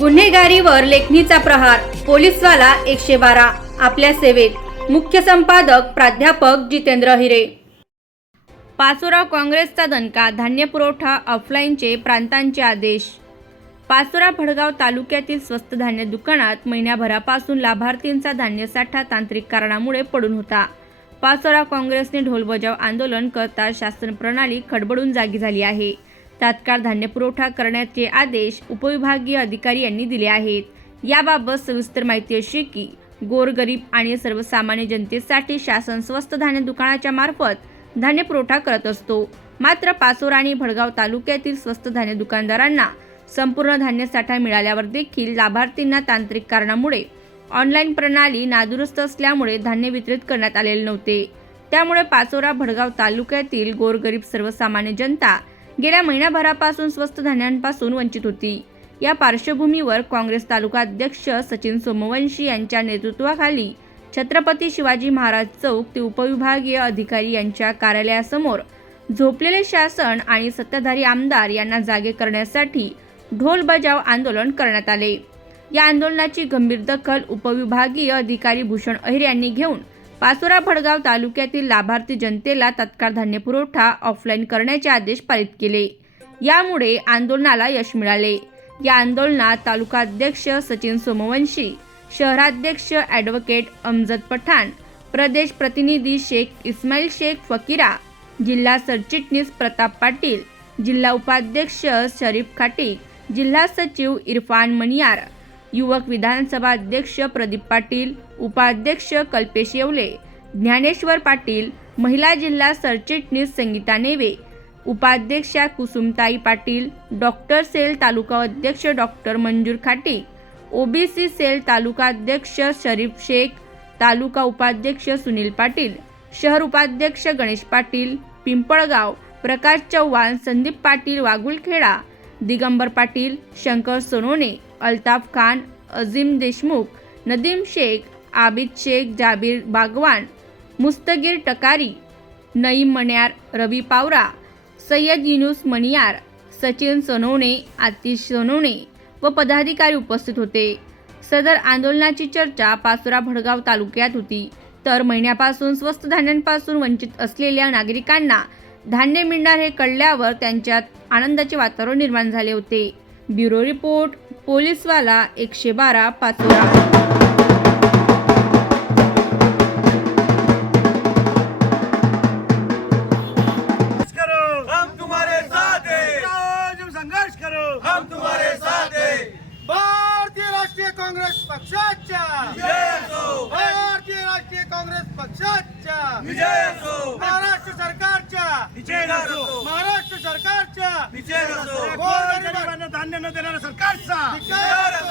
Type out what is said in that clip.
गुन्हेगारीवर लेखणीचा प्रहार पोलीसवाला एकशे बारा आपल्या सेवेत. मुख्य संपादक प्राध्यापक जितेंद्र हिरे. पाचोरा काँग्रेसचा दणका धान्य पुरवठा ऑफलाईनचे प्रांतांचे आदेश. पाचोरा भडगाव तालुक्यातील स्वस्त धान्य दुकानात महिन्याभरापासून लाभार्थींचा धान्य साठा तांत्रिक कारणामुळे पडून होता. पाचोरा काँग्रेसने ढोलबजाव आंदोलन करता शासन प्रणाली खडबडून जागी झाली आहे. तात्काळ धान्य पुरवठा करण्याचे आदेश उपविभागीय अधिकारी यांनी दिले आहेत. याबाबत सविस्तर माहिती अशी की गोरगरीब आणि सर्वसामान्य जनतेसाठी शासन स्वस्त धान्य दुकानाच्या मार्फत धान्य पुरवठा करत असतो. मात्र पाचोरा आणि भडगाव तालुक्यातील स्वस्त धान्य दुकानदारांना संपूर्ण धान्य साठा मिळाल्यावर देखील लाभार्थींना तांत्रिक कारणामुळे ऑनलाईन प्रणाली नादुरुस्त असल्यामुळे धान्य वितरित करण्यात आलेले नव्हते. त्यामुळे पाचोरा भडगाव तालुक्यातील गोरगरीब सर्वसामान्य जनता गेल्या महिन्याभरापासून स्वस्त धान्यांपासून वंचित होती. या पार्श्वभूमीवर काँग्रेस तालुका अध्यक्ष सचिन सोमवंशी यांच्या नेतृत्वाखाली छत्रपती शिवाजी महाराज चौक ते उपविभागीय अधिकारी यांच्या कार्यालयासमोर झोपलेले शासन आणि सत्ताधारी आमदार यांना जागे करण्यासाठी ढोल बजाव आंदोलन करण्यात आले. या आंदोलनाची गंभीर दखल उपविभागीय अधिकारी भूषण अहिर यांनी घेऊन पाचोरा भडगाव तालुक्यातील लाभार्थी जनतेला तत्काळ धान्य पुरवठा ऑफलाईन करण्याचे आदेश पारित केले. यामुळे आंदोलनाला यश मिळाले. या आंदोलनात तालुका अध्यक्ष सचिन सोमवंशी शहराध्यक्ष ॲडव्होकेट अमजद पठाण प्रदेश प्रतिनिधी शेख इस्माईल शेख फकीरा जिल्हा सरचिटणीस प्रताप पाटील जिल्हा उपाध्यक्ष शरीफ खाटीक जिल्हा सचिव इरफान मनियार युवक विधानसभा अध्यक्ष प्रदीप पाटील उपाध्यक्ष कल्पेश येवले ज्ञानेश्वर पाटील महिला जिल्हा सरचिटणीस संगीता नेवे उपाध्यक्षा कुसुमताई पाटील डॉक्टर सेल तालुका अध्यक्ष डॉक्टर मंजूर खाटीक ओबीसी सेल तालुका अध्यक्ष शरीफ शेख तालुका उपाध्यक्ष सुनील पाटील शहर उपाध्यक्ष गणेश पाटील पिंपळगाव प्रकाश चव्हाण संदीप पाटील वागुलखेडा दिगंबर पाटील शंकर सोनोने अल्ताफ खान अझीम देशमुख नदीम शेख आबिद शेख जाबीर बागवान मुस्तगीर टकारी नईम मण्यार रवी पावरा सय्यद युनुस मणियार सचिन सोनवणे आतिश सोनवणे व पदाधिकारी उपस्थित होते. सदर आंदोलनाची चर्चा पाचोरा भडगाव तालुक्यात होती. तर महिन्यापासून स्वस्त धान्यांपासून वंचित असलेल्या नागरिकांना धान्य मिळणार हे कळल्यावर त्यांच्यात आनंदाचे वातावरण निर्माण झाले होते. ब्युरो रिपोर्ट पोलीसवाला एकशे बारा पाचोरा. काँग्रेस पक्षाच्या. विजय असो भारतीय राष्ट्रीय काँग्रेस पक्षाच्या. विजय असो महाराष्ट्र सरकारच्या. विजय असो महाराष्ट्र सरकारच्या. विजय असो गोरगरिबांना धान्य न देणाऱ्या सरकारचा. विजय असो गोरगरिबांना